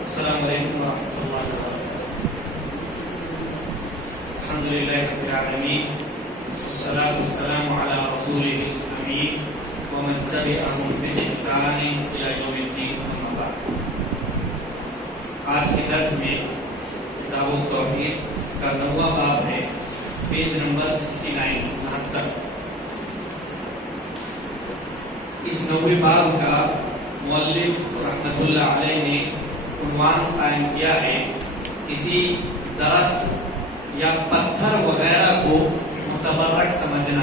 السلام علیکم ورحمۃ اللہ وبرکاتہ۔ الحمد للہ رب العالمین والصلاة والسلام علی رسولہ الامین ومن تبعهم بإحسان الی یوم الدین، اما بعد۔ آج کے درس میں کتاب التوحید کا 9واں باب ہے، پیج نمبر 69۔ اس 9ویں باب کا مؤلف رحمۃ اللہ علیہ نے عنوان قائم کیا ہے، کسی درخت یا پتھر وغیرہ کو متبرک سمجھنا،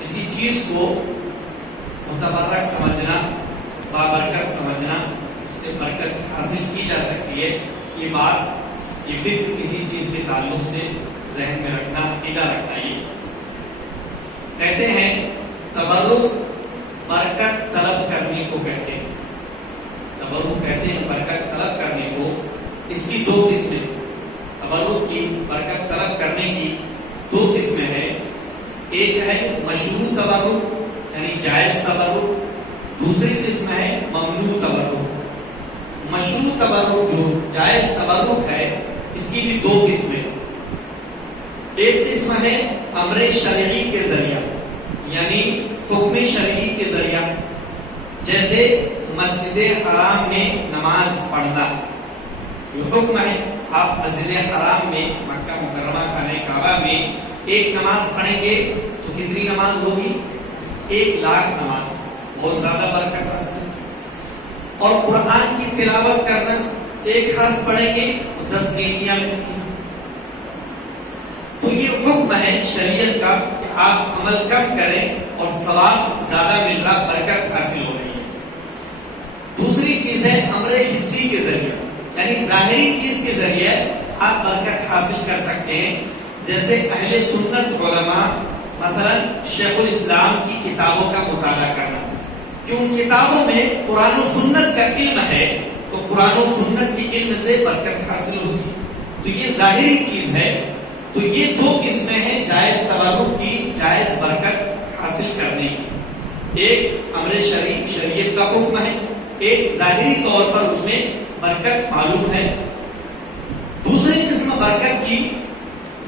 کسی چیز کو متبرک سمجھنا، بابرکت سمجھنا، اس سے برکت حاصل کی جا سکتی ہے۔ یہ بات، یہ فکر کسی چیز کے تعلق سے ذہن میں رکھنا، نگاہ رکھنا۔ یہ کہتے ہیں تبرک برکت طلب کرنے کو کہتے ہیں۔ تبرک کہتے ہیں برکت طلب کرنے کو۔ اس کی دو قسمیں، تبرک کی، برکت طلب کرنے کی دو قسمیں ہیں۔ ایک ہے مشروع تبرک یعنی جائز تبرک، دوسری قسم ہے ممنوع تبرک۔ مشروع تبرک جو جائز تبرک ہے، اس کی بھی دو قسمیں۔ ایک قسم ہے امر شرعی کے ذریعہ، یعنی حکم شرعی کے ذریعہ، جیسے مسجد حرام میں نماز پڑھنا۔ یہ حکم ہے، آپ مسجد حرام میں، مکہ مکرمہ خانہ کعبہ میں ایک نماز پڑھیں گے تو کتنی نماز ہوگی؟ 1,00,000 نماز، بہت زیادہ برکت حاصل۔ اور قرآن کی تلاوت کرنا، ایک حرف پڑھیں گے تو 10 نیکیاں ملتی ہیں۔ تو یہ حکم ہے شریعت کا کہ آپ عمل کم کریں اور ثواب زیادہ مل رہا، برکت حاصل ہو رہی ہے۔ دوسری چیز ہے امر حسی کے ذریعے، یعنی ظاہری چیز کے ذریعے آپ برکت حاصل کر سکتے ہیں، جیسے اہل سنت علماء مثلا شیخ الاسلام کی کتابوں کا مطالعہ کرنا، کہ ان کتابوں میں قرآن و سنت کا علم ہے، تو قرآن و سنت کی علم سے برکت حاصل ہوتی ہے۔ تو یہ ظاہری چیز ہے۔ تو یہ دو قسمیں ہیں جائز تبرک کی، جائز برکت حاصل کرنے کی۔ ایک امر شرعی، شریعت کا حکم ہے، ایک ظاہری طور پر اس میں برکت معلوم ہے۔ دوسری قسم برکت کی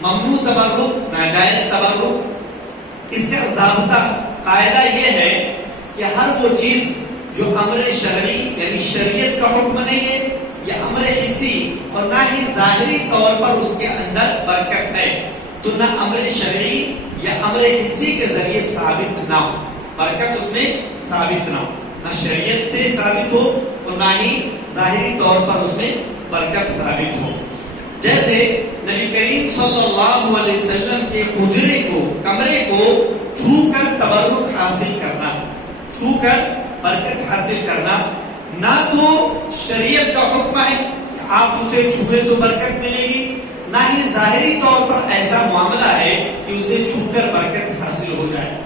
ممنوع تبرک، ناجائز تبرک۔ اس کا ضابطہ، قاعدہ یہ ہے کہ ہر وہ چیز جو امر شرعی یعنی شریعت کا حکم نہیں ہے، یا امر حسی اور نہ ہی ظاہری طور پر اس کے اندر برکت ہے، تو نہ امر شرعی یا امر حسی کے ذریعے ثابت نہ ہو، برکت اس میں ثابت نہ ہو، نہ شریعت سے ثابت ہو اور نہ ہی ظاہری طور پر اس میں برکت ثابت ہو۔ جیسے نبی کریم صلی اللہ علیہ وسلم کے حجرے کو، کمرے کو چھو کر تبرک حاصل کرنا، چھو کر برکت حاصل کرنا، نہ تو شریعت کا حکم ہے کہ آپ اسے چھوئے تو برکت ملے گی، نہ ہی ظاہری طور پر ایسا معاملہ ہے کہ اسے چھو کر برکت حاصل ہو جائے۔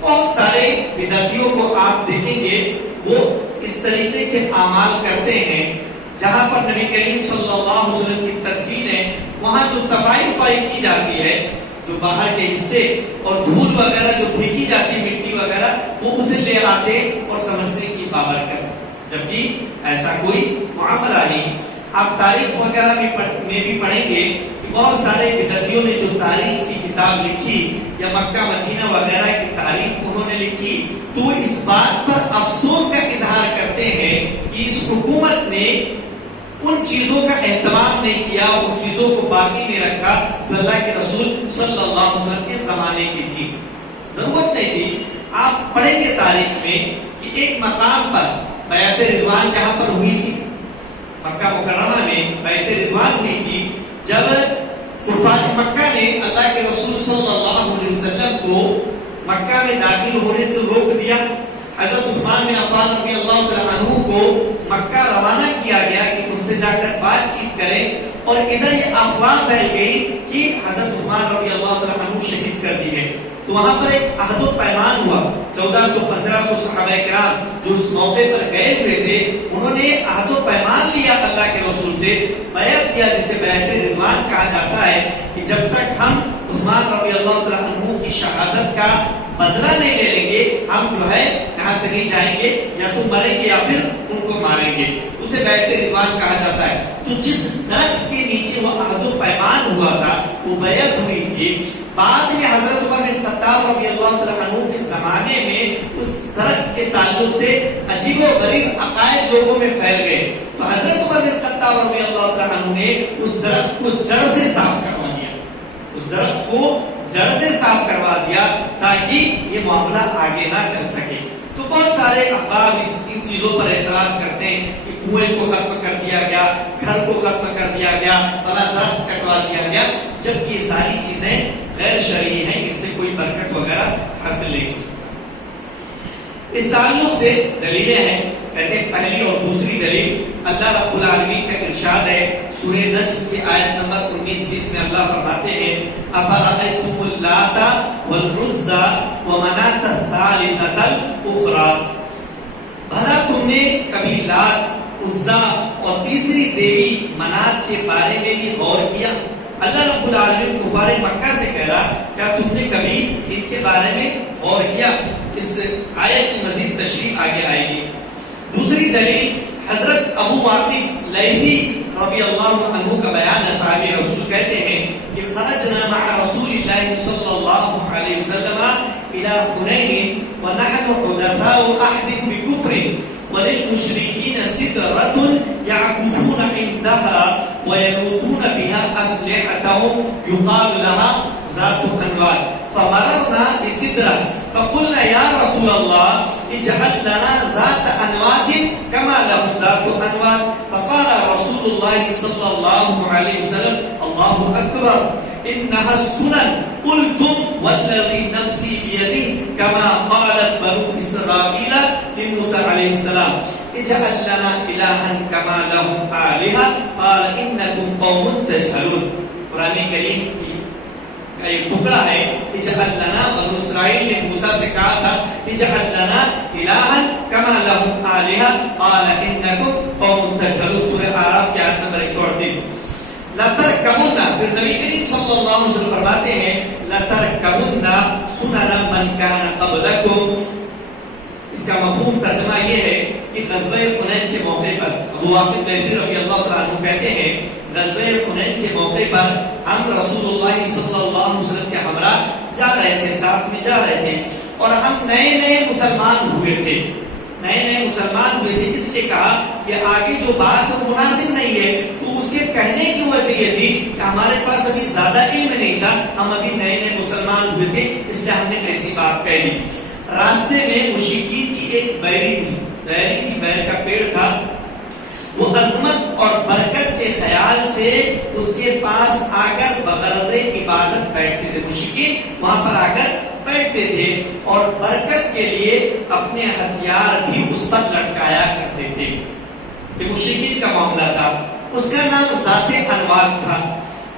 بہت سارے بدعتیوں کو آپ دیکھیں گے، وہ اس طریقے کے اعمال کرتے ہیں جہاں پر نبی کریم صلی اللہ علیہ وسلم کی تدفین ہے، وہاں جو صفائی کی جاتی ہے، جو باہر کے حصے اور دھول وغیرہ جو پھینکی جاتی مٹی وغیرہ، وہ اسے لے آتے اور سمجھتے کہ بابرکت، جبکہ ایسا کوئی معاملہ نہیں۔ آپ تاریخ وغیرہ میں بھی پڑھیں گے کہ بہت سارے بدعتیوں نے جو تاریخ کی کتاب لکھی یا مکہ مدینہ وغیرہ کی تاریخ انہوں نے لکھی، تو وہ اس بات پر افسوس کا اظہار کرتے ہیں کہ اس حکومت نے ان چیزوں کا اہتمام نہیں کیا، ان چیزوں کو باقی نہیں رکھا جو اللہ کے رسول صلی اللہ علیہ وسلم کے زمانے کی تھی، ضرورت نہیں تھی۔ آپ پڑھیں گے تاریخ میں کہ ایک مقام پر بیعت رضوان جہاں پر ہوئی تھی، مکہ مکرمہ میں بیعت رضوان ہوئی تھی، جب کفار مکہ نے اللہ کے رسول صلی اللہ علیہ وسلم کو مکہ میں داخل ہونے سے روک دیا، حضرت عثمان بن عفان رضی اللہ تعالیٰ عنہ کو مکہ روانہ کیا گیا کہ ان سے جا کر بات چیت کریں، اور ادھر یہ افواہ پھیل گئی کہ حضرت عثمان رضی اللہ تعالیٰ عنہ شہید کر دی گئے۔ تو وہاں پر ایک عہد و پیمان ہوا، 1400-1500 صحابہ کرام جو اس موقع پر گئے ہوئے تھے، انہوں نے عہد و پیمان لیا اللہ کے رسول سے، بیعت کیا، جسے بیعت رضوان کہا جاتا ہے، کہ جب تک ہم عثمان رضی اللہ تعالیٰ عنہ کی شہادت کا بدلہ نہیں لے لیں گے، ہم جو ہے یہاں سے نہیں جائیں گے، یا تو مریں گے یا پھر ان ان کو ماریں گے. اسے بیعت رضوان کہا جاتا ہے. تو جس درخت کے نیچے وہ عہد و پیمان ہوا تھا، وہ بیعت ہوئی تھی. بعد میں حضرت عمر بن خطاب رضی اللہ تعالیٰ عنہ کے زمانے میں اس درخت کے تعلق سے عجیب و غریب عقائد لوگوں میں پھیل گئے. تو حضرت عمر بن خطاب رضی اللہ تعالیٰ عنہ نے اس درخت کو جڑ سے صاف کروا دیا. اس درخت کو جڑ سے صاف کروا دیا تاکہ یہ معاملہ آگے نہ چل سکے. تو بہت سارے احباب ان چیزوں پر اعتراض کرتے ہیں کہ کنویں کو ختم کر دیا گیا، گھر کو ختم کر دیا گیا، فلاں درخت کٹوا دیا گیا، جبکہ یہ ساری چیزیں غیر شرعی ہیں، ان سے کوئی برکت وغیرہ حاصل نہیں ہو. اس تعلق سے دلیلیں ہیں. کہتے ہیں پہلی اور دوسری دلیل اللہ رب العالمین کا ارشاد ہے سورہ نجم کی آیت نمبر 19-20 میں اللہ فرماتے ہیں افرأیتم اللات والعزی ومناۃ الثالثۃ الاخری. بھلا تم نے کبھی لات، عزی اور تیسری دیوی منات کے بارے میں بھی غور کیا؟ اللہ رب العالمین کفار مکہ سے کہہ رہا کیا تم نے کبھی ان کے بارے میں غور کیا؟ اس آیت کی مزید تشریح آگے آئے گی. دوسری دلیل حضرت ابو واقد لیثی رضی اللہ عنہ کا بیان ہے. صحابی رسول کہتے ہیں کہ خرجنا مع رسول اللہ صلی اللہ علیہ وسلم الى حنین ونحن حدثاء عہد بکفر وللمشرکین سدرۃ یعکفون عندها وینوتون بها اسلحتهم يقال لها ذات انوار. فمررنا بسدرة فقلنا يا رسول الله اجعل لنا ذات انوات كما له ذات انوار. فقال رسول الله صلى الله عليه وسلم الله اكبر انها السنن قلتم والذي نفسي بيده كما قالت بنو اسرائيل لموسى عليه السلام اجعل لنا الها كما لهم آلهة قال انكم قوم تجهلون. قرآن کریم کی کا ایک ٹکڑا ہے. اجعل لنا، بنو اسرائیل نے موسیٰ سے کہا تھا اجعل لنا الہا کما لهم آلہہ قال انکم قوم تجہلون. سورہ اعراف کی آیت نمبر 138. لترکبن، پھر نبی کریم صلی اللہ علیہ وسلم فرماتے ہیں لترکبن سنن من کان قبلکم. اس کا مفہوم ترجمہ یہ ہے کہ غزوہ حنین کے موقع پر ابو واقد لیثی رضی اللہ تعالیٰ عنہ کہتے ہیں غزوہ حنین کے موقع پر ہم رسول اللہ صلی اللہ علیہ وسلم کے ہمراہ جا رہے تھے، ساتھ میں جا رہے تھے، اور ہم نئے مسلمان ہوئے تھے. اس نے کہا کہ آگے جو بات وہ مناسب نہیں ہے. تو اس کے کہنے کی وجہ یہ تھی کہ ہمارے پاس ابھی زیادہ علم نہیں تھا، ہم ابھی نئے مسلمان ہوئے تھے، اس لیے ہم نے ایسی بات کہہ دی. راستے میں مشرکین کی ایک بیری تھی، بیر کا پیڑ تھا. وہ عظمت اور برکت کے خیال سے اس کے پاس آ کر بغرض عبادت بیٹھتے تھے. مشرکین وہاں پر آ کر بیٹھتے تھے اور برکت کے لیے اپنے ہتھیار بھی اس پر لٹکایا کرتے تھے. یہ مشرکین کا معاملہ تھا. اس کا نام ذات انوار تھا.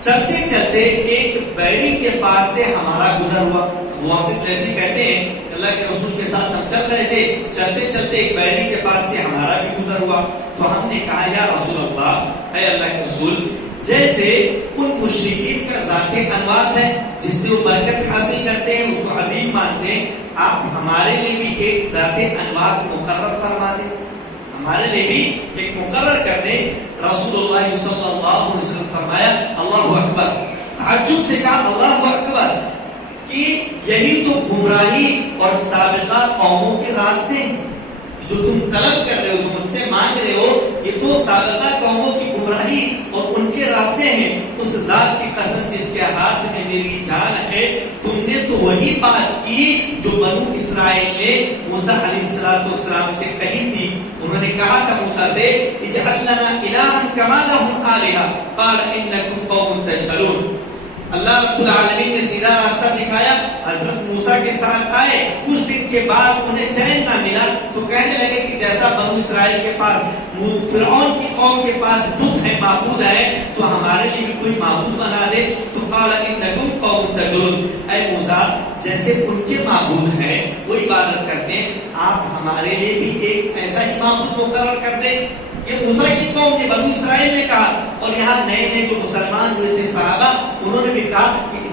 چلتے چلتے ایک بیری کے پاس سے ہمارا گزر ہوا. واقد لیثی کہتے ہیں اللہ کے رسول کے ساتھ ہم چل رہے تھے، چلتے چلتے ایک بیری کے پاس سے ہمارا بھی گزر ہوا. تو ہم نے کہا یا رسول اللہ، اے اللہ کے رسول، جیسے ان مشرکین کا ذات انوار ہے جس سے وہ برکت حاصل کرتے ہیں، اس کو عظیم مانتے ہیں، آپ ہمارے لیے بھی ایک ذات انوار مقرر فرما دیں، ہمارے لیے بھی ایک مقرر کر دیں. رسول اللہ صلی اللہ علیہ وسلم فرمایا اللہ اکبر. تعجب سے کہا اللہ اکبر، کہ یہی تو گمراہی اور سابقہ قوموں کے راستے ہیں. جو تم طلب کر رہے ہو، جو مجھ سے مانگ رہے ہو، یہ تو سابقہ قوموں کی گمراہی اور ان کے راستے ہیں. اس ذات کی قسم جس کے ہاتھ میں میری جان ہے، تم نے تو وہی بات کی جو بنو اسرائیل نے موسیٰ علیہ السلام سے کہی تھی. انہوں نے کہا تھا موسیٰ سے اجعل لنا الہا کما لهم آلہہ قال انکم قوم تجہلون. اللہ رب العالمین نے سیدھا راستہ دکھایا. حضرت موسیٰ کے ساتھ آئے. کچھ دن کے بعد انہیں چین نہ ملا تو کہنے لگے کہ جیسا بنو اسرائیل کے پاس، فرعون کی قوم کے پاس بت ہے، معبود ہے، تو ہمارے لیے بھی کوئی معبود بنا دے. تو قال انکم قوم تجہلون. اے موسیٰ، جیسے ان کے معبود ہیں، وہ عبادت کرتے ہیں، آپ ہمارے لیے بھی ایک ایسا ہی معبود مقرر کر دیں. یہ موسیٰ کی قوم نے، بنو اسرائیل نے کہا. اور یہاں نئے جو مسلمان ہوئے تھے صحابہ، انہوں نے بھی کہا کہ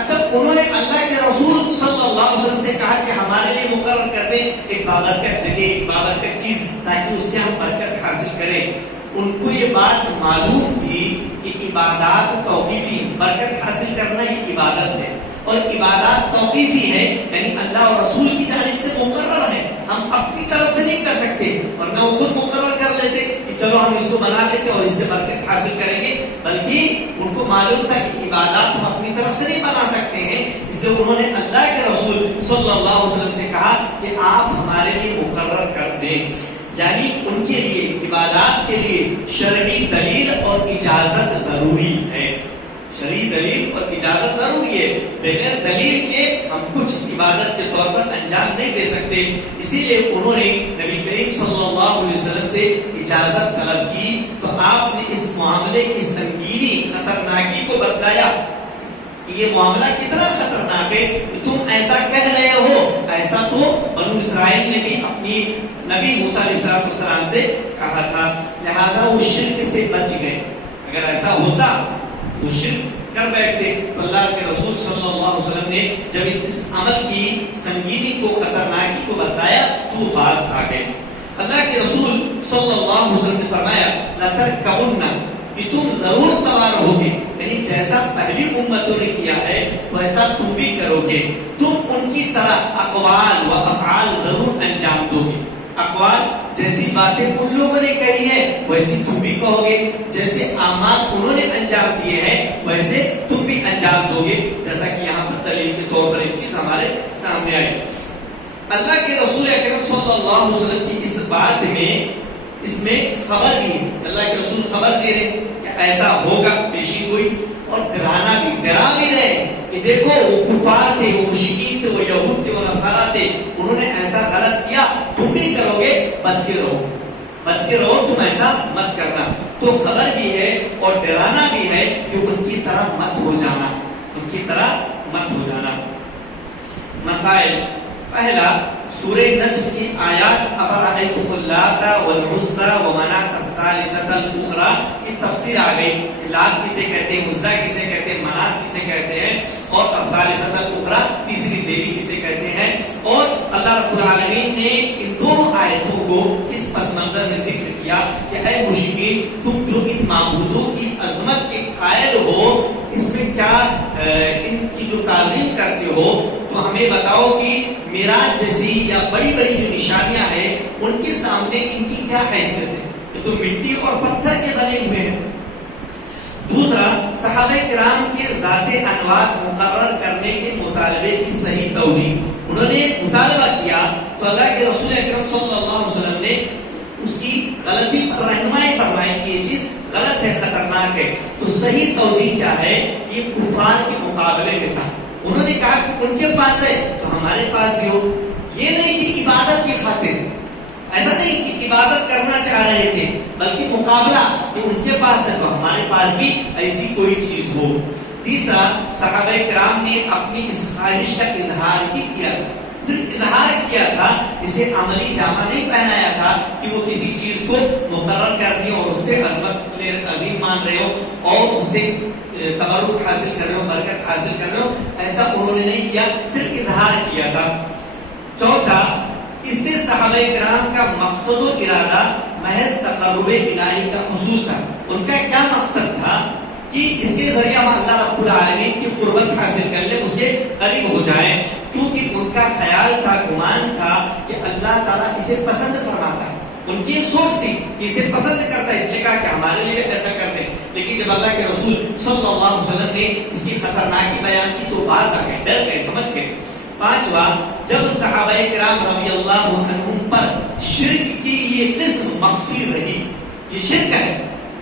اچھا انہوں نے اللہ کے رسول صلی اللہ علیہ وسلم سے کہا کہ ہمارے لیے مقرر کر دیں ایک بابرکت جگہ، ایک بابرکت چیز، تاکہ اس سے ہم برکت حاصل کریں۔ ان کو یہ بات معلوم تھی کہ عبادات توقیفی، برکت حاصل کرنا یہ عبادت ہے، اور عبادات توقیفی ہے، یعنی اللہ اور رسول کی جانب سے مقرر ہے، ہم اپنی طرف سے نہیں کر سکتے، ورنہ وہ خود مقرر کر لیتے کہ چلو ہم اس کو بنا لیتے اور اس سے برکت حاصل کریں گے، بلکہ ان کو معلوم تھا کہ عبادات ہم اپنی طرف سے نہیں بنا سکتے ہیں، اس لیے انہوں نے اللہ کے رسول صلی اللہ علیہ وسلم سے کہا کہ آپ ہمارے لیے مقرر کر دیں۔ یعنی ان کے لیے عبادات کے لیے شرعی دلیل اور اجازت ضروری ہے، شرعی دلیل اور اجازت ضروری ہے، بغیر دلیل کے ہم کچھ عبادت کے طور پر انجام نہیں دے سکتے۔ اسی لیے انہوں نے نبی کریم صلی اللہ علیہ وسلم سے اجازت طلب کی، تو آپ نے اس معاملے کی سنگینی، خطرناکی کو بتلایا کہ یہ معاملہ کتنا خطرناک ہے کہ تم ایسا کہہ رہے ہو، ایسا تو بنو اسرائیل نے بھی اپنی نبی موسیٰ علیہ السلام سے کہا تھا، لہذا وہ شرک سے بچ گئے۔ اگر ایسا ہوتا وہ شرک کر بیٹھتے، تو اللہ کے رسول صلی اللہ علیہ وسلم نے جب اس عمل کی سنگینی کو، خطرناکی کو بتایا تو باز آ گئے۔ اللہ کے رسول صلی اللہ علیہ وسلم نے فرمایا لَتَرْكَبُنَّ، کہ تم ضرور سوار ہوگے، یعنی جیسا پہلی امتوں نے کیا ہے ویسا تم بھی کرو گے، تم ان کی طرح اقوال و افعال ضرور انجام دو گے۔ اقوال جیسی باتیں ان لوگوں نے کہی ہے ویسی تم بھی کہو گے، جیسے اعمال انہوں نے انجام دیے ہیں ویسے تم بھی انجام دو گے، جیسا کہ یہاں پر دلیل کے طور پر ایک چیز ہمارے سامنے آئی۔ اللہ کے رسول اکرم صلی اللہ علیہ وسلم کی اس بات میں، اس میں خبر بھی ہے، اللہ کے رسول خبر دے رہے کہ ایسا ہوگا، پیشی ہوئی، اور ڈرانا بھی، ڈرا بھی رہے کہ دیکھو وہ کفار تھے، وہ مشرکین تھے، وہ یہود تھے، وہ نصارا تھے، انہوں نے ایسا غلط کیا، تم بھی کرو گے، بچ کے رہو، بچ کے رہو، تم ایسا مت کرنا۔ تو خبر بھی ہے اور ڈرانا بھی ہے کہ ان کی طرح مت ہو جانا، ان کی طرح مت ہو جانا۔ مسائل، پہلا سورہ نجم کی آیات افرأیتم اللات والعزی ومناۃ الثالثۃ الاخری کی تفسیر آ گئی، لات کسے کہتے ہیں، عزی کسے کہتے ہیں، مناۃ کسے کہتے ہیں، اور الثالثۃ الاخری تیسری دیوی کسے کہتے ہیں، اور اللہ رب العالمین نے ان دونوں آیتوں کو کس پس منظر میں ذکر کیا کہ اے مشرکین، تم جو ان معبودوں کی عظمت کے قائل ہو، اس میں کیا ان کی جو تعظیم کرتے ہو، تو ہمیں بتاؤ کہ معراج جیسی یا بڑی بڑی جو نشانیاں ہیں ان کے سامنے ان کی کیا حیثیت ہے، یہ تو مٹی اور پتھر کے بنے ہوئے ہیں۔ دوسرا، صحابہ کرام کے ذات انوار مقرر کرنے کے مطالبے کی صحیح توجیہ، انہوں نے مطالبہ کیا تو اللہ کے رسول اکرم صلی اللہ علیہ وسلم نے اس کی غلطی پر رہنمائی فرمائی کہ یہ چیز غلط ہے، خطرناک ہے، تو صحیح توجیہ کیا ہے، یہ کفار کے مقابلے میں تھا، انہوں نے کہا کہ ان کے پاس ہے تو ہمارے پاس بھی ہو، یہ نہیں کہ عبادت کی خاطر، ایسا نہیں کہ عبادت کرنا چاہ رہے تھے، بلکہ مقابلہ کہ ان کے پاس ہے تو ہمارے پاس بھی ایسی کوئی چیز ہو۔ تیسرا، صحابہ کرام نے اپنی اس خواہش کا اظہار ہی کیا تھا، صرف اظہار کیا تھا، اسے عملی جامہ نہیں پہنایا تھا کہ وہ کسی چیز کو مقرر کر دیں اور اس سے عظمت عظیم مان رہے ہو اور اس سے تبرک حاصل کر رہے ہو، برکت حاصل کر رہے ہو، ایسا انہوں نے نہیں کیا، صرف اظہار کیا تھا۔ چوتھا، اس سے صحابہ کرام کا مقصد و ارادہ محض تقرب الہی کا حصول تھا، ان کا کیا مقصد تھا کہ اس کے ذریعے ہم اللہ رب العالمین کی قربت حاصل کر لیں، اس کے قریب ہو جائیں، کیونکہ ان کا خیال تھا، گمان تھا کہ اللہ تعالیٰ اسے پسند فرماتا ہے، ان کی سوچ تھی کہ اسے پسند کرتا ہے، اس نے کہا کہ ہمارے لیے ایسا کر دیں، لیکن جب اللہ کے رسول صلی اللہ علیہ وسلم نے اس کی خطرناکی بیان کی تو باز آ گئے، ڈر گئے، سمجھ گئے۔ پانچواں، جب صحابہ کرام رضی اللہ عنہم پر شرک کی یہ قسم مخفی رہی، یہ شرک ہے،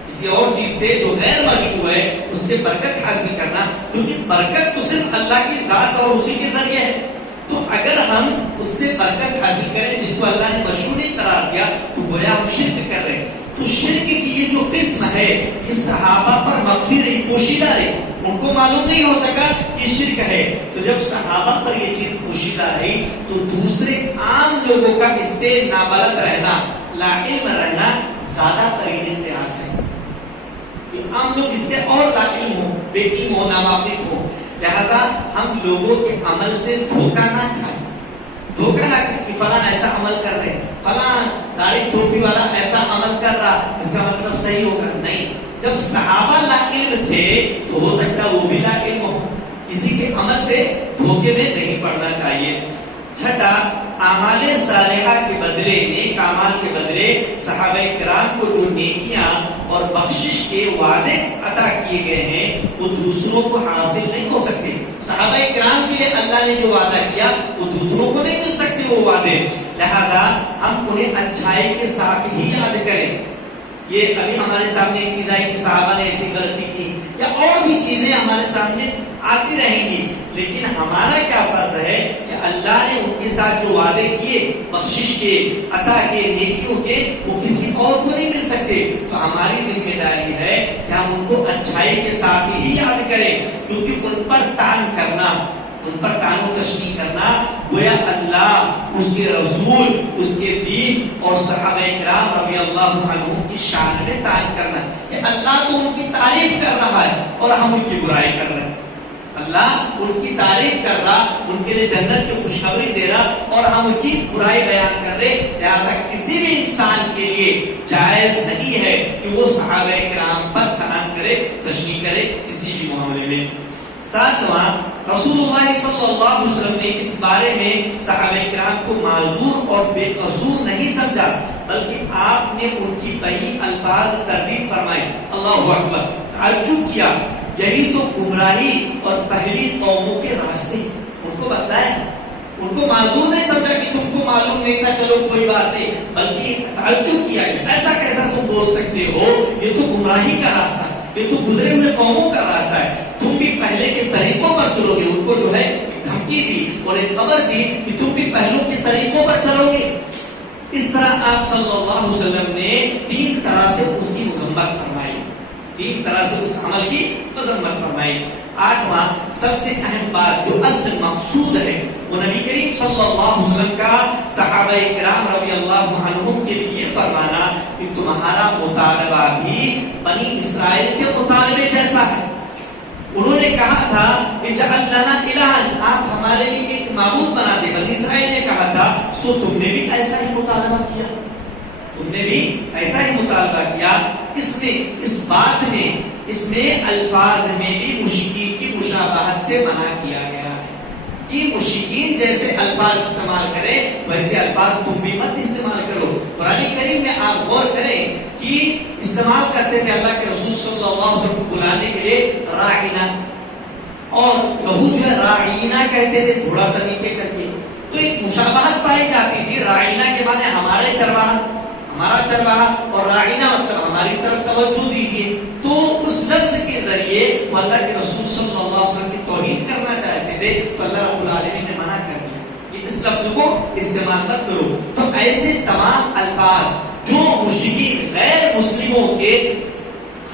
کسی اور چیز سے جو غیر مشروع ہے اس سے برکت حاصل کرنا، کیونکہ برکت تو صرف اللہ کی ذات اور اسی کے ذریعے ہے، تو اگر ہم اس سے برکت حاصل کریں جس کو اللہ نے مشروع نہیں قرار دیا تو گویا ہم شرک کر رہے ہیں۔ تو شرک کی یہ جو قسم ہے یہ صحابہ پر مخفی رہی، پوشیدہ رہی، ان کو معلوم نہیں ہو سکا کہ شرک ہے، تو جب صحابہ پر یہ چیز پوشیدہ رہی تو دوسرے عام لوگوں کا اس سے نابلد رہنا، لا علم رہنا زیادہ ترین امتیاز ہے، کہ عام لوگ اس سے اور لا علم ہو، بے علم ہو، ناواقف ہو، لہذا ہم لوگوں کے عمل سے دھوکہ نہ کھائیں، دھوکہ نہ کہ فلاں ایسا عمل کر رہے ہیں، فلاں داڑھی ٹوپی والا ایسا عمل کر رہا، اس کا مطلب صحیح ہوگا. نہیں، جب صحابہ لا علم تھے تو ہو سکتا وہ بھی لا علم ہو. کسی کے عمل سے دھوکے میں نہیں پڑنا چاہیے. چھٹا، اعمال صالحہ کے بدلے، نیک اعمال کے بدلے صحابہ کرام کو جو نیکیاں اور بخشش کے وعدے عطا کیے گئے ہیں وہ دوسروں کو حاصل نہیں ہو سکتے. صحابہ کرام کے لیے اللہ نے جو وعدہ کیا وہ دوسروں کو نہیں مل سکتے وہ وعدے. لہذا ہم انہیں اچھائی کے ساتھ ہی یاد کریں. یہ ابھی ہمارے سامنے ایک چیز آئی کہ صحابہ نے ایسی غلطی کی، یا اور بھی چیزیں ہمارے سامنے آتی رہیں گی، لیکن ہمارا کیا فرض ہے کہ اللہ نے ان کے ساتھ جو وعدے کیے بخشش کے، عطا کے، نیکیوں کے، وہ کسی اور کو نہیں مل سکتے. تو ہماری ذمہ داری ہے کہ ہم ان کو اچھائی کے ساتھ ہی یاد کریں، کیونکہ ان پر طعن کرنا، ان پر طعن و تشنیع کرنا گویا اللہ، اس کے رسول، اس کے دین اور صحابہ کرام رضی اللہ عنہم کی شان میں طعن کرنا کہ اللہ تو ان کی تعریف کر رہا ہے اور ہم ان کی برائی کر رہے ہیں. اللہ ان کی تعریف کر رہا، ان کے لیے جنت کی خوشخبری دے رہا اور ہم ان کی برائی بیان کر رہے. لہذا کسی بھی انسان کے لیے جائز نہیں ہے کہ وہ صحابہ کرام پر طعن کرے، تشنیع کرے کسی بھی معاملے میں. ساتواں، رسول اللہ صلی اللہ علیہ وسلم نے اس بارے میں صحابہ کرام کو معذور اور بے قصور نہیں سمجھا، بلکہ آپ نے ان کی بڑی الفاظ تردید فرمائی. اللہ اکبر، تعجب کیا. یہی تو گمراہی اور پہلی قوموں کے راستے. ان کو بتایا، ان کو معذور نہیں سمجھا کہ تم کو معلوم نہیں تھا، چلو کوئی بات نہیں، بلکہ تعجب کیا کہ ایسا کیسا تم بول سکتے ہو، یہ تو گمراہی کا راستہ ہے، یہ تو گزرے ہوئے قوموں کا راستہ ہے، تم بھی پہلے کے طریقوں پر چلو گے. ان کو جو ہے دھمکی دی اور ایک خبر دی کہ تم بھی پہلوں کے طریقوں پر چلو گے. اس طرح آپ صلی اللہ علیہ وسلم نے تین طرح سے اس کی مذمت فرمائی، تین طرح سے اس عمل کی مذمت فرمائی. آٹھواں، سب سے اہم بات جو اصل مقصود ہے وہ نبی کریم صلی اللہ علیہ وسلم کا صحابہ کرام رضی اللہ عنہم کے لیے فرمانا کہ تمہارا مطالبہ بھی بنی اسرائیل کے مطالبے جیسا ہے. انہوں نے کہا تھا اجعل لنا الہا، آپ ہمارے لیے ایک معبود بنا دے. بنی اسرائیل نے کہا تھا، سو تم نے بھی ایسا ہی مطالبہ کیا، تم نے بھی ایسا ہی مطالبہ کیا. اس میں، اس بات میں، اس میں الفاظ میں بھی مشرکین کی مشابہت سے منع کیا گیا ہے کہ مشرکین جیسے الفاظ استعمال کریں ویسے الفاظ تم بھی مت استعمال کرو. قرآن کریم میں آپ غور کریں کہ استعمال کرتے تھے اللہ کے رسول صلی اللہ علیہ وسلم کو بلانے کے لیے راعینا، اور یہود جو ہے راعینا کہتے تھے تھوڑا سا نیچے کر کے. تو ایک مشابہت پائی جاتی تھی. راعینا کے معنی ہمارے چرواہا، ہمارا چرواہا، اور راعینا مطلب ہماری طرف توجہ دیجیے. تو اس لفظ کے ذریعے وہ اللہ کے رسول صلی اللہ علیہ وسلم کی توہین کرنا چاہتے تھے، تو اللہ رب العالمین نے منع کر دیا کہ اس لفظ کو استعمال مت کرو. تو ایسے تمام الفاظ جو مشرکین غیر مسلموں کے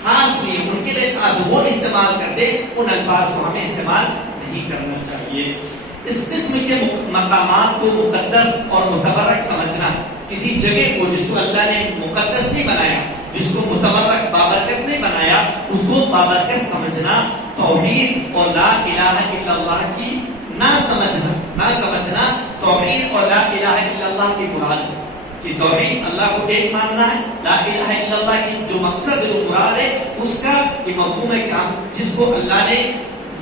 خاص لیے، ان کے لیے خاص وہ استعمال کرتے، ان الفاظ کو ہمیں استعمال نہیں کرنا چاہیے. اس قسم کے مقامات کو مقدس اور متبرک سمجھنا، کسی جگہ کو جس کو اللہ نے مقدس نہیں بنایا، جس کو متبرک بابرکت نہیں بنایا، اس کو بابرکت سمجھنا، توحید اور لا الہ الا اللہ کی نہ سمجھنا توحید اور لا الہ الا اللہ کی مراد کہ توحید اللہ کو ایک ماننا ہے، لا الہ الا اللہ کی جو مقصد جو مراد ہے اس کا یہ مفہوم ہے کام، جس کو اللہ نے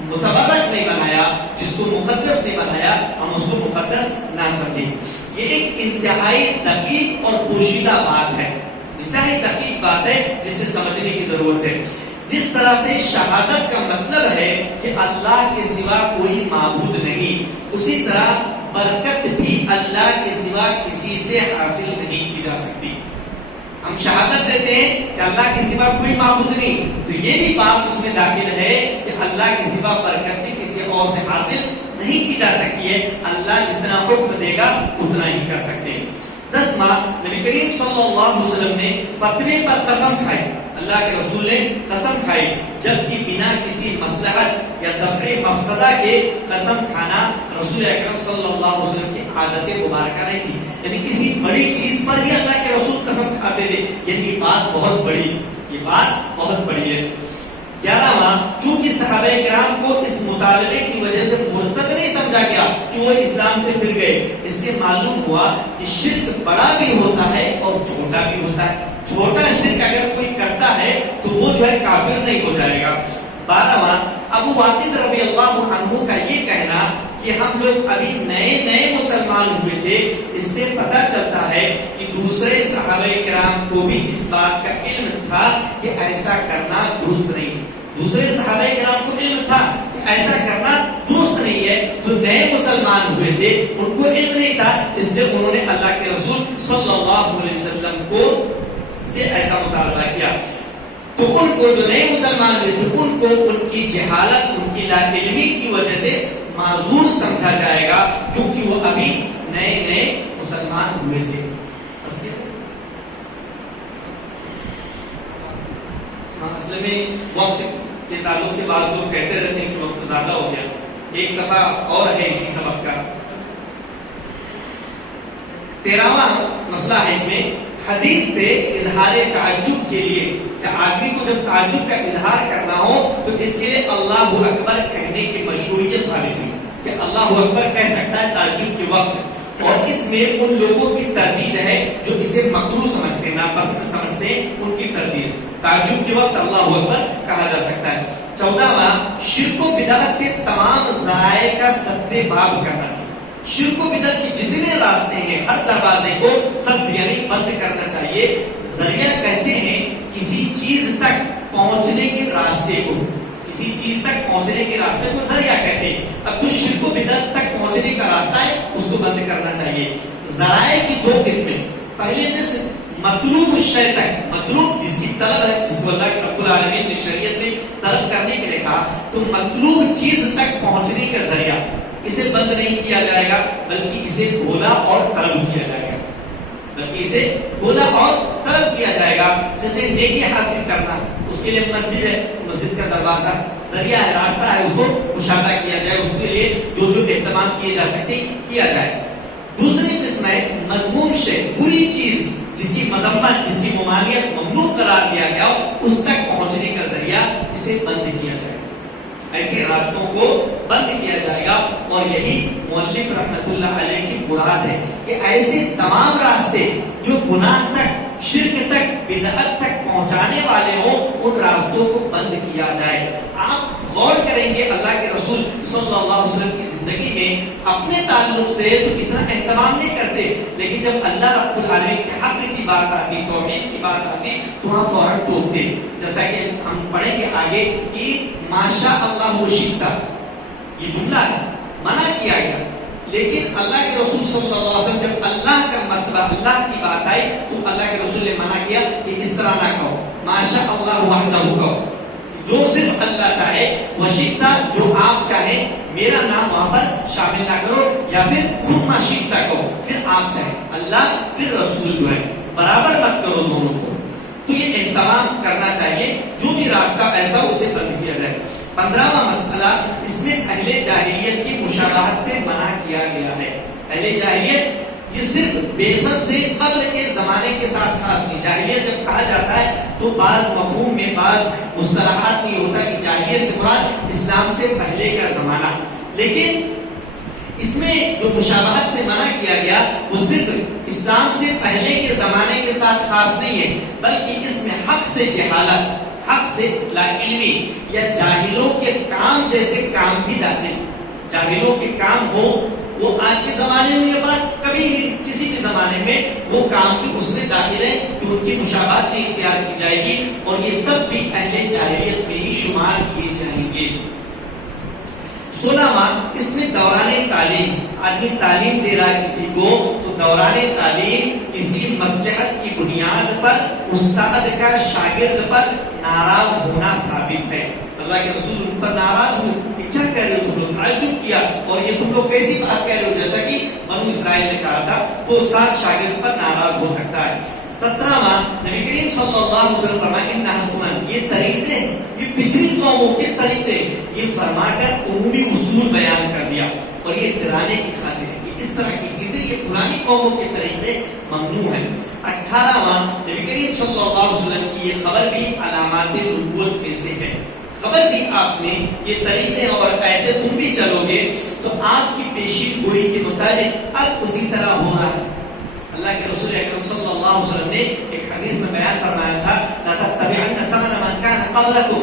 متبرک نہیں بنایا، جس کو مقدس نہیں بنایا، ہم اس کو مقدس نہ سمجھیں. یہ ایک انتہائی دقیق اور پوشیدہ بات ہے، انتہائی دقیق بات ہے جسے سمجھنے کی ضرورت ہے. جس طرح سے شہادت کا مطلب ہے کہ اللہ کے سوا کوئی معبود نہیں، اسی طرح برکت بھی اللہ کے سوا کسی سے حاصل نہیں کی جا سکتی. ہم شہادت دیتے ہیں کہ اللہ کے سوا کوئی معبود نہیں، تو یہ بھی بات اس میں داخل ہے کہ اللہ کے سوا برکت بھی کسی اور سے حاصل نہیں کی جا سکتی ہے. اللہ جتنا حکم دے گا اتنا ہی کر سکتے ہیں. 10واں، نبی کریم صلی اللہ علیہ وسلم نے فتوے پر قسم کھائی، اللہ کے رسول نے قسم کھائی، جبکہ بنا کسی مصلحت یا دفع مفسدہ کے قسم کھانا رسول اکرم صلی اللہ علیہ وسلم کی عادت مبارکہ نہیں تھی. یعنی کسی بڑی چیز پر ہی اللہ کے رسول قسم کھاتے تھے، یعنی یہ بات بہت بڑی ہے. 11واں، چونکہ صحابہ کرام کو اس مطالبے کی وجہ سے مرتد نہیں سمجھا گیا کہ وہ اسلام سے پھر گئے، اس سے معلوم ہوا کہ شرک بڑا بھی ہوتا ہے اور چھوٹا بھی ہوتا ہے۔ چھوٹا شرک اگر کوئی کرتا ہے تو وہ جو ہے کافر نہیں ہو جائے گا۔ 12واں، ابو واقد رضی اللہ عنہ کا یہ کہنا کہ ہم لوگ ابھی نئے مسلمان ہوئے تھے، اس سے پتہ چلتا ہے کہ دوسرے صحابہ کرام کو بھی اس بات کا علم تھا کہ ایسا کرنا درست نہیں۔ دوسرے صحابہ کرام کو علم تھا کہ ایسا کرنا درست نہیں ہے، جو نئے مسلمان ہوئے تھے ان کو علم نہیں تھا، اس لیے انہوں نے اللہ کے رسول صلی اللہ علیہ وسلم کو سے ایسا مطالبہ کیا۔ تو ان کو جو نئے مسلمان ہوئے تھے ان کو ان کی جہالت، ان کی لا علمی کی وجہ سے معذور سمجھا جائے گا، کیونکہ وہ ابھی نئے مسلمان ہوئے تھے۔ اصل میں وقت کے تعلق سے بعض لوگ کہتے رہتے ہیں کہ وقت زیادہ ہو گیا، ایک صفحہ اور ہے اسی سبق کا۔ 13واں مسئلہ ہے اس میں حدیث سے اظہار تعجب کے لیے کہ آدمی کو جب تعجب کا اظہار کرنا ہو تو اس کے لیے اللہ اکبر کہنے کی مشروعیت ثابت ہوئی کہ اللہ اکبر کہہ سکتا ہے تعجب کے وقت، اور اس میں ان لوگوں کی تردید ہے جو اسے مکروہ سمجھتے ہیں، ناپسند سمجھتے ہیں، ان کی تردید۔ تعجب کے وقت اللہ اکبر کہا جا سکتا ہے۔ 14واں، شرک و بدعت کے تمام ذرائع کا سد باب کرنا چاہیے۔ شرک و بدعت کے جتنے راستے ہیں ہر دروازے کو سد یعنی بند کرنا چاہیے۔ ذریعہ کہتے ہیں کسی چیز تک پہنچنے کے راستے کو، کسی چیز تک پہنچنے کے راستے کو ذریعہ کہتے ہیں۔ اب جو شرک و بدعت تک پہنچنے کا راستہ ہے اس کو بند کرنا چاہیے۔ ذرائع کی دو قسمیں، پہلے جس مطلوب شے تک، مطلوب جس کی طلب ہے، جس کو اللہ کے رب العالمین نے شریعت میں طلب کرنے کے لیے کہا، تو مطلوب چیز تک پہنچنے کا ذریعہ اسے بند نہیں کیا جائے گا، بلکہ اسے کھولا اور طلب کیا جائے گا، بلکہ اسے کھولا اور طلب کیا جائے گا۔ جیسے نیکی حاصل کرنا، اس کے لیے مسجد ہے، مسجد کا دروازہ ذریعہ ہے، راستہ ہے، اس کو مشاہدہ کیا جائے، اس کے لیے جو اہتمام کیے جا سکتے کیا جائے۔ دوسری قسم ہے مذموم شے، بری چیز جس کی مذمت، جس کی ممانعت ممنوع قرار دیا گیا ہو، اس تک پہنچنے کا ذریعہ اسے بند کیا جائے، ایسے راستوں کو بند کیا جائے گا۔ اور یہی مؤلف رحمۃ اللہ علیہ کی مراد ہے کہ ایسے تمام راستے جو گناہ تک، شرک تک، بدعت تک پہنچانے والے ہوں، ان راستوں کو بند کیا جائے۔ آپ غور کریں گے اللہ کے رسول صلی اللہ علیہ وسلم کی زندگی میں اپنے تعلق سے تو اتنا اہتمام نہیں کرتے، لیکن جب اللہ رب العالمین کے حق کی بات آتی، توحید کی بات آتی، تو وہاں فوراً ٹوکتے۔ جیسا کہ ہم پڑھیں گے آگے کہ ماشاء اللہ و شئتا، یہ جملہ ہے، منع کیا گیا، لیکن اللہ کے رسول صلی اللہ علیہ وسلم جب اللہ کا مرتبہ، اللہ کی بات آئی، تو اللہ کے رسول نے منع کیا کہ اس طرح نہ کہو، ماشاء اللہ وحدہ کہو، جو صرف اللہ چاہے، وشئتا جو آپ چاہیں، میرا نام وہاں پر شامل نہ کرو، یا پھر ثم شئتا کہو، پھر آپ چاہیں، اللہ پھر رسول جو ہے، برابر مت کرو دونوں کو۔ تو یہ اہتمام کرنا چاہیے، جو بھی راستہ ایسا اسے بند کیا جائے۔ 15واں مسئلہ، اس میں اہل جاہلیت کی مشابہت سے منع کیا گیا ہے۔ اہل جاہلیت یہ صرف بعثت سے قبل کے زمانے کے ساتھ خاص نہیں۔ جاہلیت جب کہا جاتا ہے تو بعض مفہوم میں، بعض مصطلحات میں یہ ہوتا ہے کہ جاہلیت سے مراد اسلام سے پہلے کا زمانہ، لیکن اس میں جو مشابہت سے منع کیا گیا وہ صرف اسلام سے پہلے کے زمانے کے ساتھ خاص نہیں ہے، بلکہ اس میں حق سے جہالت، حق سے لا علمی یا جاہلوں کے کام جیسے کام بھی داخل۔ جاہلوں کے کام ہو، وہ آج کے زمانے میں یہ بات کبھی بھی کسی بھی زمانے میں وہ کام بھی اس میں داخل ہے کہ ان کی مشابہت نہیں اختیار کی جائے گی، اور یہ سب بھی اہل جاہلیت میں ہی شمار کیے جائیں گے۔ 16واں، اس میں دوران تعلیم، آدمی تعلیم دے رہا ہے کسی کو، تو دوران تعلیم کسی مصلحت کی بنیاد پر استاد کا شاگرد پر ناراض ہونا ثابت ہے۔ اللہ کے رسول ان پر ناراض ہوئے کہ کیا کہہ رہے ہو تم لوگ، تعجب کیا، اور یہ تم لوگ کیسی بات کہہ رہے ہو، جیسا کہ بنو اسرائیل نے کہا تھا، تو استاد شاگرد پر ناراض ہو سکتا ہے۔ 17واں، نبی کریم صلی اللہ علیہ وسلم فرمائے انہا سنن، یہ طریقے، یہ پچھلی قوموں کے طریقے، یہ فرما کر عمومی اصول بیان کر دیا، اور یہ ڈرانے کی خاطر ہے کہ اس طرح کی چیزیں، یہ پرانی قوموں کے طریقے ممنوع ہیں۔ 18واں، نبی کریم صلی اللہ علیہ وسلم کی یہ خبر بھی علامات نبوت میں سے ہے۔ خبر دی آپ نے یہ طریقے اور ایسے تم بھی چلو گے تو آپ کی پیشین گوئی کے مطابق اب اسی طرح ہو رہا ہے. اللہ کے رسول اکرم صلی اللہ علیہ وسلم نے ایک حدیث میں بیان فرمایا تھا لَتَتَّبِعَنَّ سَنَنَ مَنْ كَانَ قَبْلَكُمْ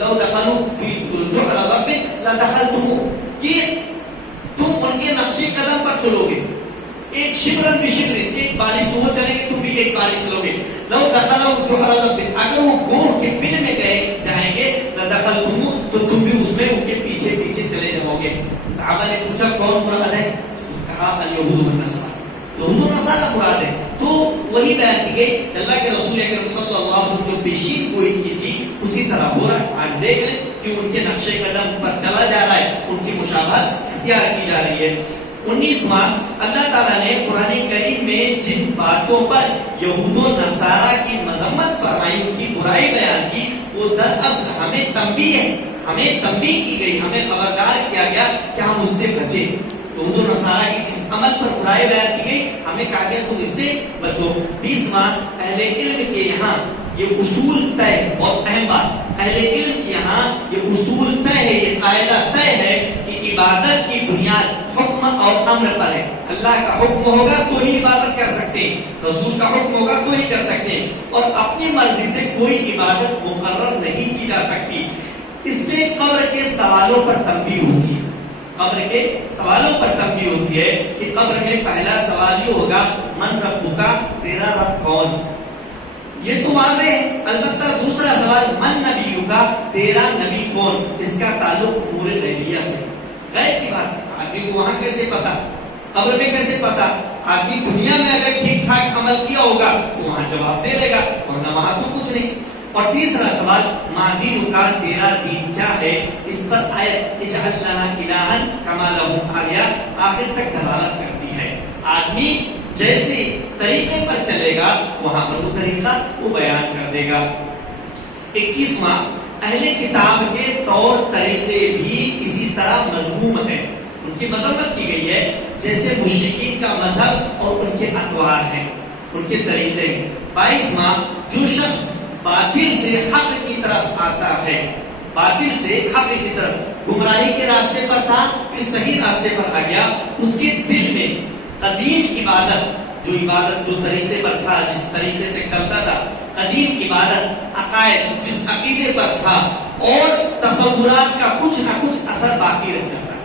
لَوْ دَخَلُوا فِي جُحْرَ رَبٍّ لَدَخَلْتُمُوهُ کہ تم ان کے نقش قدم پر چلو گے. ایک شبرن بشبرن ایک بالش تو وہ چلیں گے تم بھی ایک بالش چلو گے. لو دخلوا جحر رب اگر وہ گوہ کے بل میں گئے جائیں گے لدخلتم تو تم بھی اس میں ان کے پیچھے پیچھے چلے جاؤ گے. صحابہ نے پوچھا کون مراد ہے؟ کہا الیہود والنصارى. یہود و نصارہ مراد ہے. تو وہی بیان کی گئی اللہ کے رسول اکرم صلی اللہ علیہ وسلم جو پیشین گوئی کی تھی اسی طرح ہو رہا ہے. آج دیکھ لیں کہ ان کے نقش قدم پر چلا جا رہا ہے, ان کی مشابہت اختیار کی جا رہی ہے. 19واں اللہ تعالیٰ نے قرآن کریم میں جن باتوں پر یہود و نصارہ کی مذمت فرمائی, ان کی برائی بیان کی, وہ دراصل ہمیں تنبیہ ہے, ہمیں تنبیہ کی گئی, ہمیں خبردار کیا گیا کہ ہم اس سے بچیں. یہود و نصارہ کی جس عمل پر برائی بیان کی گئی ہمیں کہا گیا تم اس سے بچو. 20واں اہل علم کے یہاں یہ اصول طے, بہت اہم بات, اہل علم کے یہاں یہ اصول طے ہے, یہ قاعدہ طے ہے کہ عبادت کی بنیاد حکم اور امر پر ہے. اللہ کا حکم ہوگا تو ہی عبادت کر سکتے ہیں, رسول کا حکم ہوگا تو ہی کر سکتے ہیں, اور اپنی مرضی سے کوئی عبادت مقرر نہیں کی جا سکتی. اس سے قبر کے سوالوں پر تنبیہ ہوتی ہے, قبر کے سوالوں پر تنبیہ ہوتی ہے کہ قبر میں پہلا سوال یہ ہوگا من ربک, تیرا رب کون؟ یہ تو واضح ہے. البتہ دوسرا سوال من نبیک, تیرا نبی کون؟ اس کا تعلق امور غیبیہ سے, غیب کی بات ہے. آدمی کو وہاں کیسے پتا, قبر میں کیسے پتا؟ آدمی دنیا میں اگر ٹھیک ٹھاک عمل کیا ہوگا تو وہاں جواب دے لے گا, ورنہ وہاں تو کچھ نہیں. اور تیسرا سوال ما دینک, تیرا دین کیا ہے؟ اس پر آیت اجعل لنا الہا کما لہم آلیہ آخر تک دلالت کرتی ہے. آدمی جیسے طریقے پر چلے گا وہاں پر وہ طریقہ وہ بیان کر دے گا. 21واں اہل کتاب کے طور طریقے بھی اسی طرح مذموم ہیں, ان کی مذمت کی گئی ہے جیسے مشرکین کا مذہب اور ان کے اطوار ہیں, ان کے طریقے ہیں. 22واں جو شخص باطل سے حق کی طرف آتا ہے, باطل سے حق کی طرف, گمراہی کے راستے پر تھا پھر صحیح راستے پر آ گیا, اس کے دل میں قدیم عبادت, جو عبادت جو طریقے پر تھا, جس طریقے سے کرتا تھا, قدیم عبادت, عقائد جس عقیدے پر تھا, اور تصورات کا کچھ نہ کچھ اثر باقی رہ جاتا ہے.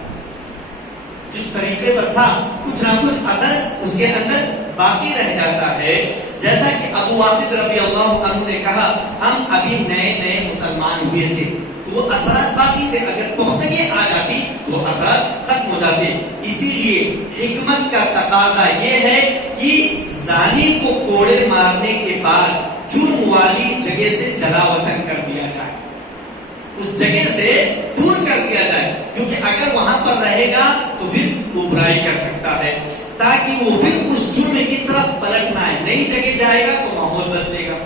جس طریقے پر تھا کچھ نہ کچھ اثر اس کے اندر باقی رہ جاتا ہے. جیسا کہ ابو واقد رضی اللہ عنہ نے کہا ہم ابھی نئے نئے مسلمان ہوئے تھے تو وہ اثرات باقی تھے, اگر پختگی آ جاتی تو اثرات ختم ہو جاتے. اسی لیے حکمت کا تقاضا یہ ہے کہ زانی کو کوڑے مارنے کے بعد جرم والی جگہ سے جلا وطن کر دیا جائے, اس جگہ سے دور کر دیا جائے, کیونکہ اگر وہاں پر رہے گا تو پھر وہ برائی کر سکتا ہے, تاکہ وہ پھر اس جرم کی طرف پلٹ نہ آئے. نئی جگہ جائے گا تو ماحول بدلے گا,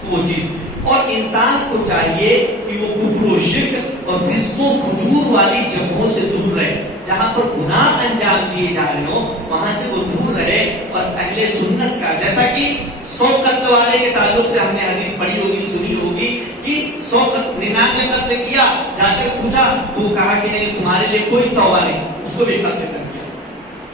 تو وہ چیز. اور انسان کو چاہیے کہ وہ کفر و شرک اور فسق و فجور والی جگہوں سے دور رہے, جہاں پر گناہ انجام دیے جا رہے ہوں وہاں سے وہ دور رہے. اور اہل سنت کا, جیسا کہ 100 قتل والے کے تعلق سے ہم نے حدیث پڑھی ہوگی, سنی ہوگی کہ 99 قتل کیا, جا کر پوچھا تو کہا کہ نہیں تمہارے لیے کوئی توبہ نہیں, اس کو بھی قتل کر دیا.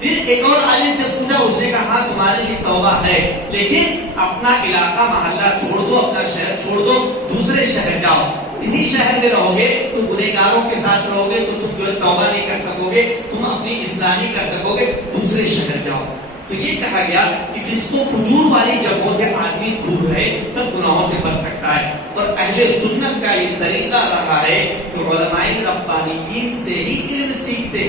پھر ایک اور عالم سے پوچھا, اس نے کہا تمہارے لیے توبہ ہے لیکن اپنا علاقہ محلہ چھوڑ دو, اپنا شہر چھوڑ دو, دوسرے شہر جاؤ. اسی شہر میں رہو گے تو گنہگاروں کے ساتھ رہو گے تو تم جو ہے توبہ نہیں کر سکو گے, تم اپنی اصلاح نہیں کر سکو گے, دوسرے شہر جاؤ. تو یہ کہا گیا کہ فسق و فجور والی جگہوں سے آدمی دور رہے تب گناہوں سے بچ سکتا ہے. اور اہل سنت کا یہ طریقہ رہا ہے کہ علماء ربانیین سے ہی علم سیکھتے,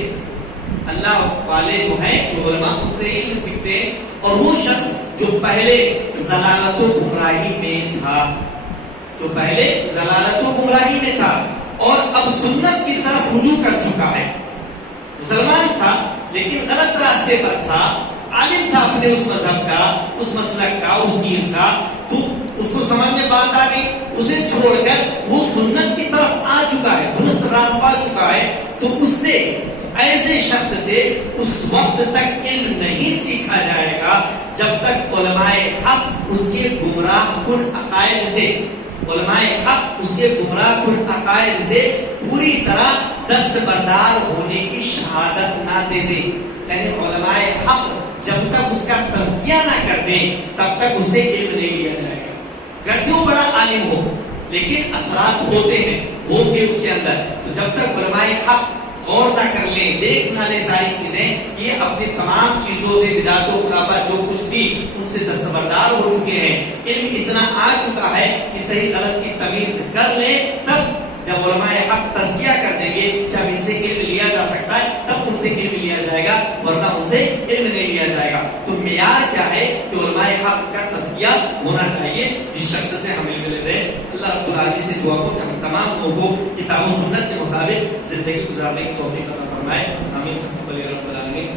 اللہ والے جو ہیں جو علماء ان سے علم سیکھتے, اور وہ شخص جو پہلے ضلالت و گمراہی میں تھا, جو پہلے ضلالت و گمراہی میں تھا اور اب سنت کی طرف رجوع کر چکا ہے, مسلمان تھا لیکن غلط راستے پر تھا, عالم تھا اپنے اس مذہب کا, اس مسلک کا, اس چیز کا, تو اس کو سمجھ میں بات آ گئی, اسے چھوڑ کر وہ سنت کی طرف آ چکا ہے, درست راہ پا چکا ہے. تو اس سے, ایسے شخص سے اس وقت تک علم نہیں سیکھا جائے گا جب تک علماء حق اس کے گمراہ کن عقائد سے علماء حق اس کے گمراہ کن عقائد سے پوری طرح دستبردار ہونے کی شہادت نہ دے دے. یعنی علماء حق جب تک اس کا تزکیہ نہ کر دیں تب تک اس سے علم نہیں لیا جائے گا. گرچہ وہ بڑا عالم ہو لیکن اثرات ہوتے ہیں وہ بھی اس کے اندر. تو جب تک علماء حق غور نہ کر لیں, دیکھ نہ لیں ساری چیزیں کہ یہ اپنی تمام چیزوں سے بدعت و خرافات جو کچھ تھی ان سے دستبردار ہو چکے ہیں, علم اتنا آ چکا ہے کہ صحیح غلط کی تمیز کر لیں, تب جب علماء حق تزکیہ کر دیں گے کہ اب ان سے علم لیا جا سکتا ہے تب ان سے علم لیا جائے گا, ورنہ ان سے علم نہیں لیا جائے گا. تو معیار کیا ہے کہ علماء حق کا تزکیہ ہونا چاہیے جس شخص سے ہم علم لے رہے ہیں. اللہ رب العالمین سے دعا کو کہ ہم تمام لوگوں کو کتاب و سنت کے مطابق زندگی گزارنے کی توفیق عطا فرمائے. آمین. رب العالمین.